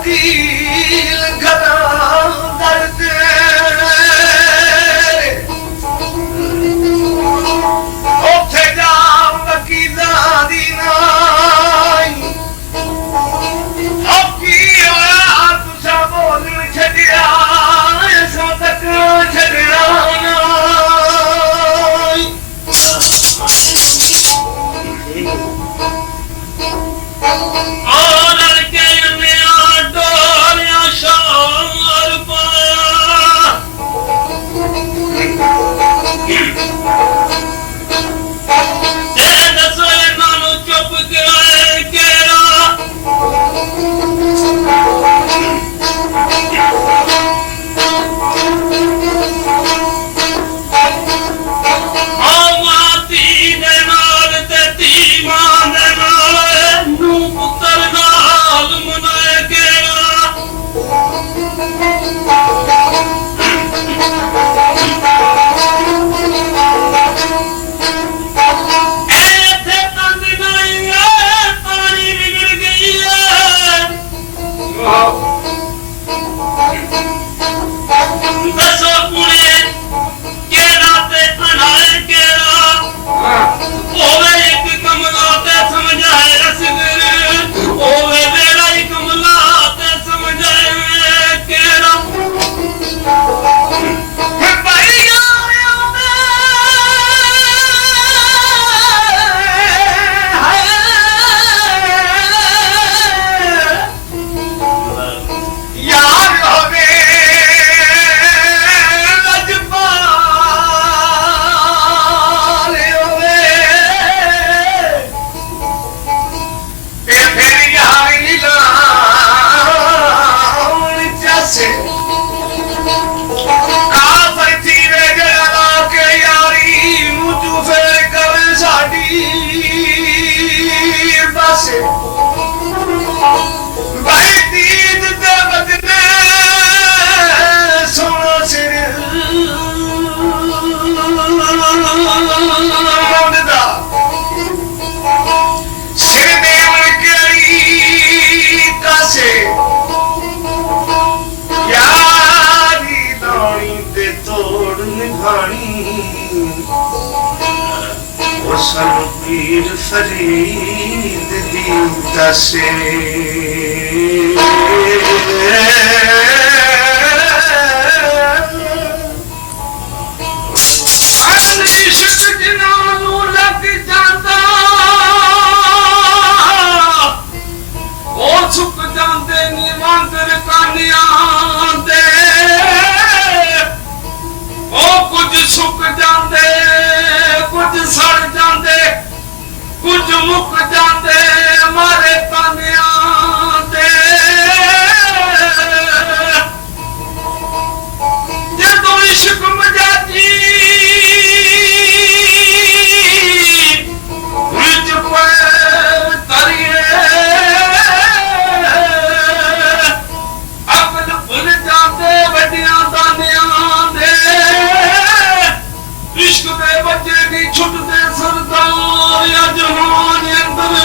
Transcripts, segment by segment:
वकील घरां दर्द ओथे जा वकीलां दी नाई हकी होया तुसा बोलण छड्डिया ऐसा तक छड्डना पीर फरीद दी दसे इश्क जिन्हां लग जांदा ओ सुक जांदे नी वांगर कानियां दे ओ कुछ सुक जांदे कुछ सड़ जांदे कुछ मुक जांदे मारे तानियां दे जदों इश्क मजाजी विच पैर तरिए अकल भुल जांदे वड्डियां दानियां दे इश्क दे बच्चे नहीं छुटते सरदार या जहान अंदर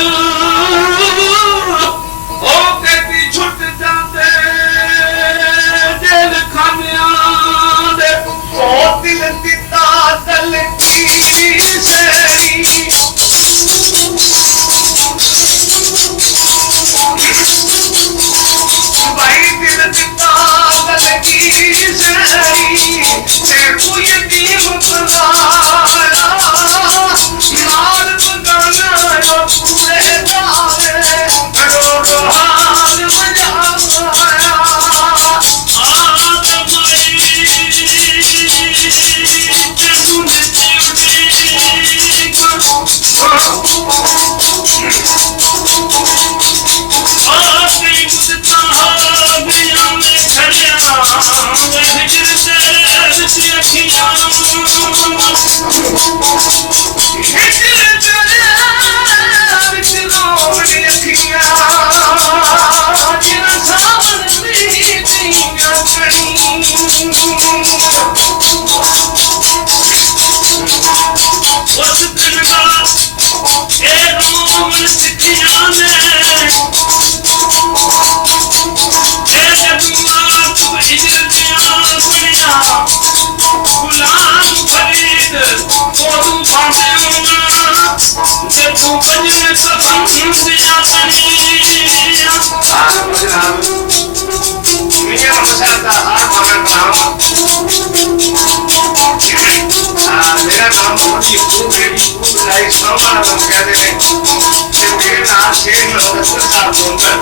मेरे सोमान लोग कहते हैं कि मेरे नाम शेर लोग साथ होकर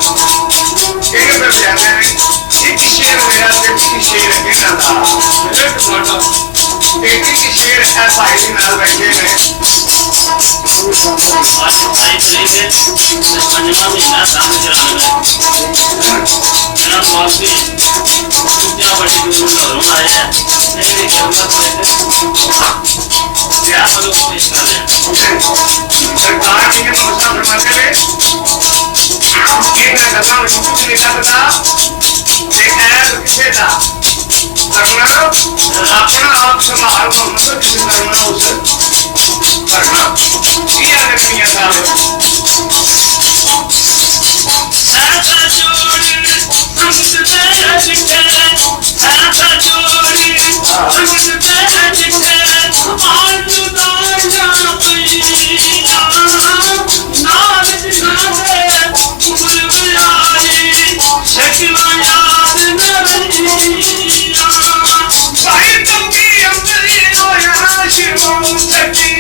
एक पे जाते हैं एक शेर मेरा एक शेर के ना था लेट फोटो एक ही शेर ऐसा ही ना बैठे हैं आज भाई चलेंगे पंजमा महीना सामने चलाना मेरा बाप भी क्या बड़ी दूर घरों आए हैं नहीं भी क्या बात है क्या लोग पेश कर रहे हैं सरकार की मौसम फरमाते हैं कि ना लगा उनको नहीं करता ये ऐड किसे था करना अपना आप संभाल को मतलब किसी करना उसे करना ये नहीं आता ऐसा जोड़ी समझ तेरा दिखे ऐसा जोड़ी समझ तेरा दिखे और जुदा पई नाल दिखावे उम्र बियारी शक्ल याद न रही भाई तुम की अंदर रोया शिवम सकी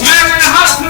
मेरे हाथ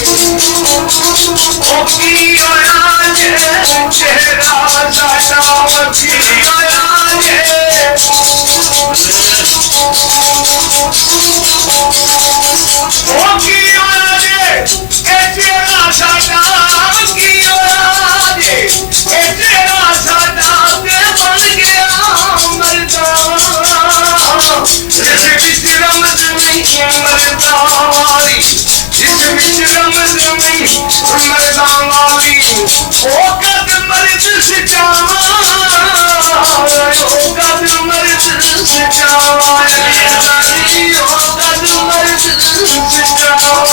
ਉਹ ਕੀ ਹੋਇਆ ਜੇ ਚਿਹਰਾ ਸਾਡਾ ਵਕੀ ਹੋਇਆ ਜੇ ਉਹ ਕੀ ਹੋਇਆ ਜੇ ਇਹ ਚਿਹਰਾ ਸਾਡਾ ਵਕੀ ਹੋਇਆ ਜੇ ਇਹ ਚਿਹਰਾ ਸਾਡਾ ਤੇ ਬਣ ਗਿਆ ਮਰਦਾ ਜਿਸ ਵਿੱਚ ਰਮਜ਼ ਨਹੀਂ ਮਰਦਾ ਵਾਲੀ ਜਿਸ ਵਿੱਚ ਰਮਜ਼ ਨਹੀਂ ਮਰਦਾ ਵਾਲੀ ਉਹ ਕਦ ਮਰਦ ਸਜਾਵਾ ਉਹ ਕਦ ਮਰਦ ਸਜਾਵਾ ਉਹ ਕਦ ਮਰਦ ਸਜਾਵਾ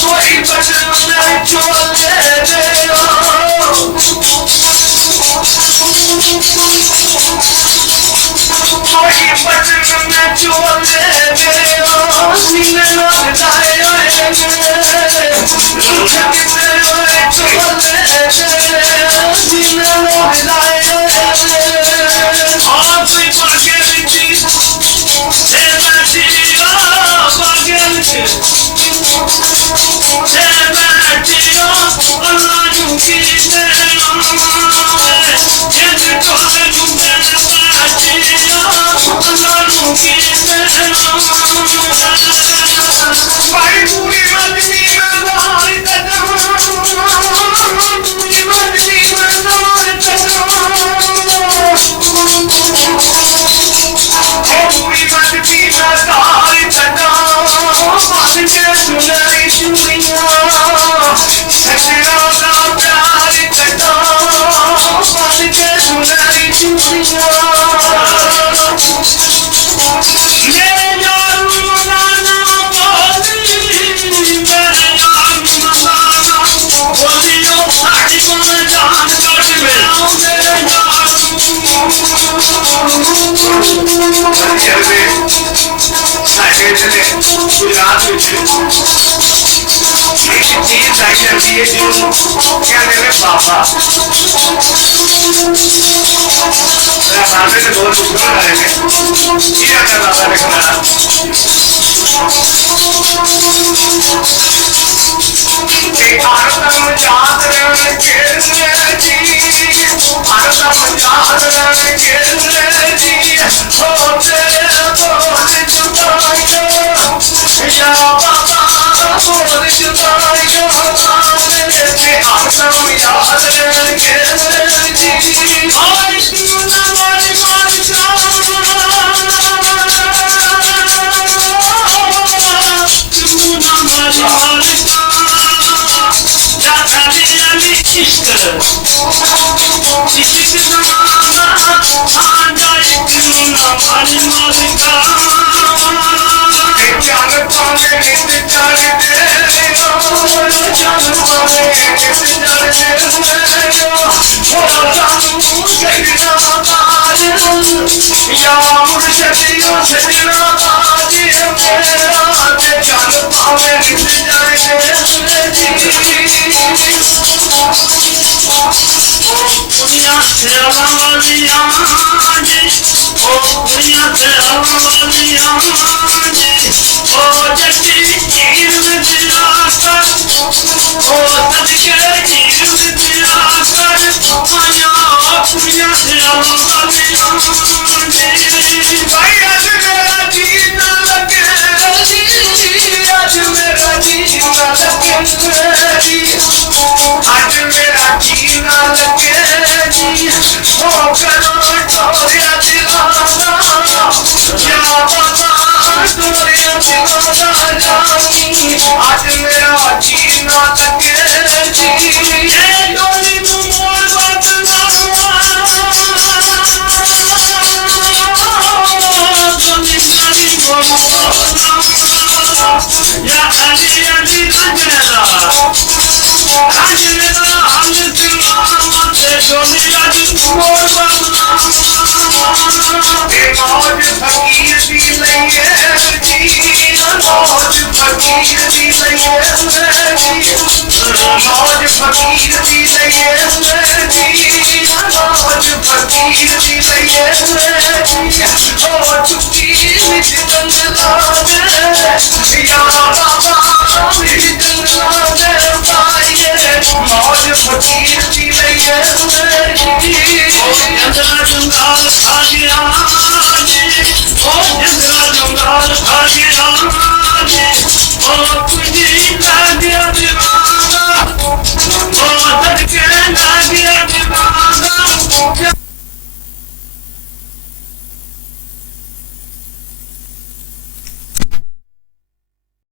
कोई बदलना चोले दे कोई बदलना चोले दे सीने लगाए गुजरात एक चीज आई जाती है जो कहते हैं बाबा बाबे ने बहुत मुश्किल रहे हैं ये आता बाबा ने कहा आरतम याद रहने के लिए जी आरतम याद रहने के लिए जी हो तेरे बोल जुदाइयो या बाबा बोल जुदाइयो मेरे आरतम याद रहने के लिए जी आई सुना वाली मान या मुर्शदियों सजना बाजी मेरा ते जान पावे नित जाए दुनिया से वालियां जी ओ दुनिया से वालियां जी ओ जटी कीर में दिया कर ओ सदके कीर में दिया कर आया दुनिया से वालियां जी भाई आज मेरा जीना लगे आज मेरा जीना लगे आज मेरा जीना लगे जी हो करो टोरिया दिलाना या बाबा टोरिया दिलाना जानी आज मेरा जीना लगे जी ये डोली मोर बात ना या अली अली रंगला रंगला हम दिलवाते डोली आज मोर बना ए मौज फकीर दी लइए जी मौज फकीर दी लइए जी मौज फकीर दी लइए जी मौज फकीर दी लइए जी ओ